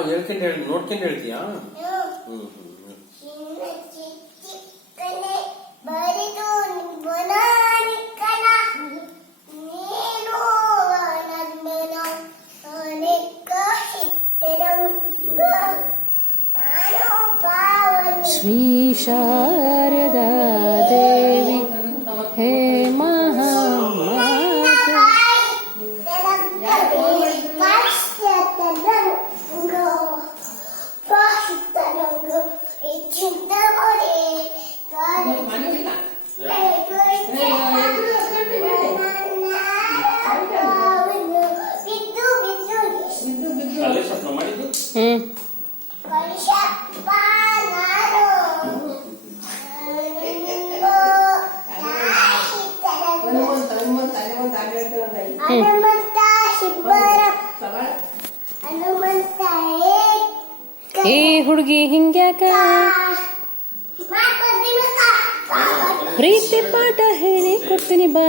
ಹಾಡು ಹೇಳ್ಕೊಂಡು ಹೇಳಿ ನೋಡ್ಕೊಂಡು ಹೇಳ್ತೀಯಾ? ಶ್ರೀ ಶಾರದಾ ದೇವಿ ಹೇ ಮಹಾಮಾತೆ ಏ ಹುಡುಗಿ ಹಿಂಗ್ಯಾಕ ಪ್ರೀತಿ ಪಾಠ ಹೇಳಿ ಕೊಡ್ತೀನಿ ಬಾ.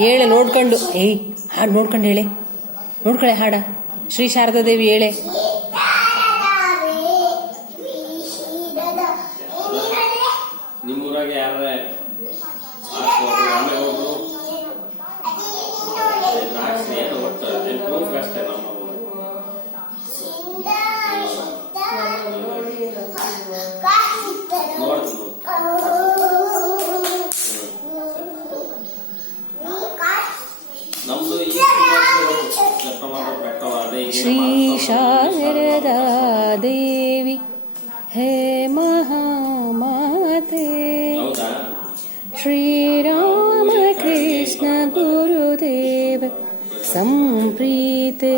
ಹೇಳೆ ನೋಡ್ಕೊಂಡು ಏಯ್ ಹಾಡು ನೋಡ್ಕೊಂಡು ಹೇಳೆ ನೋಡ್ಕೊಳೆ ಹಾಡ ಶ್ರೀ ಶಾರದಾ ದೇವಿ ಹೇಳೆ. ನಿಮ್ಮೂರಾಗ ಯಾರ ಅಷ್ಟೇ ನಮ್ಮ ಶ್ರೀ ಶಾರದಾ ದೇವಿ ಹೇ ಮಹಾಮಾತೆ ಶ್ರೀರಾಮ ಕೃಷ್ಣ ಗುರುದೇವ ಸಂಪ್ರೀತೆ.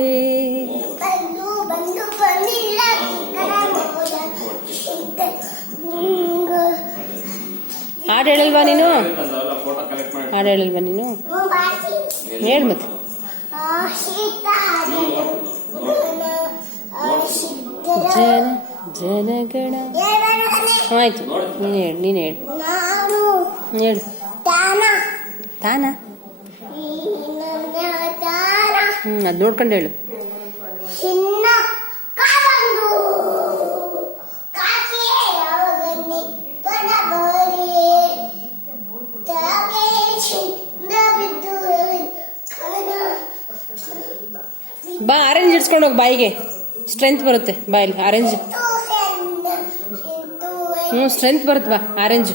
ಹಾಡು ಹೇಳಲ್ವಾ ನೀನು? ಹಾಡು ಹೇಳಲ್ವಾ ನೀನು? ಹೇಳು ಮತ್ತೆ. ಜನ ಜನಗಣ ಆಯ್ತು ನೀನು ಹೇಳು ಹೇಳು. ತಾನ ಅದು ನೋಡ್ಕೊಂಡು ಹೇಳು. ಬಾ ಆರೆಂಜ್ ಇಡ್ಸ್ಕೊಂಡು ಹೋಗಿ ಬಾಯಿಗೆ ಸ್ಟ್ರೆಂತ್ ಬರುತ್ತೆ ಬಾಯಲ್ಲಿ ಆರೆಂಜ್. ಸ್ಟ್ರೆಂತ್ ಬರುತ್ತೆ ಬಾ ಆರೆಂಜ್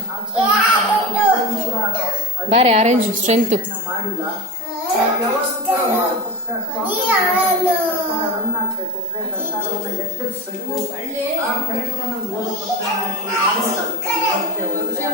ಬಾರೆ ಆರೆಂಜ್ ಸ್ಟ್ರೆಂತ್.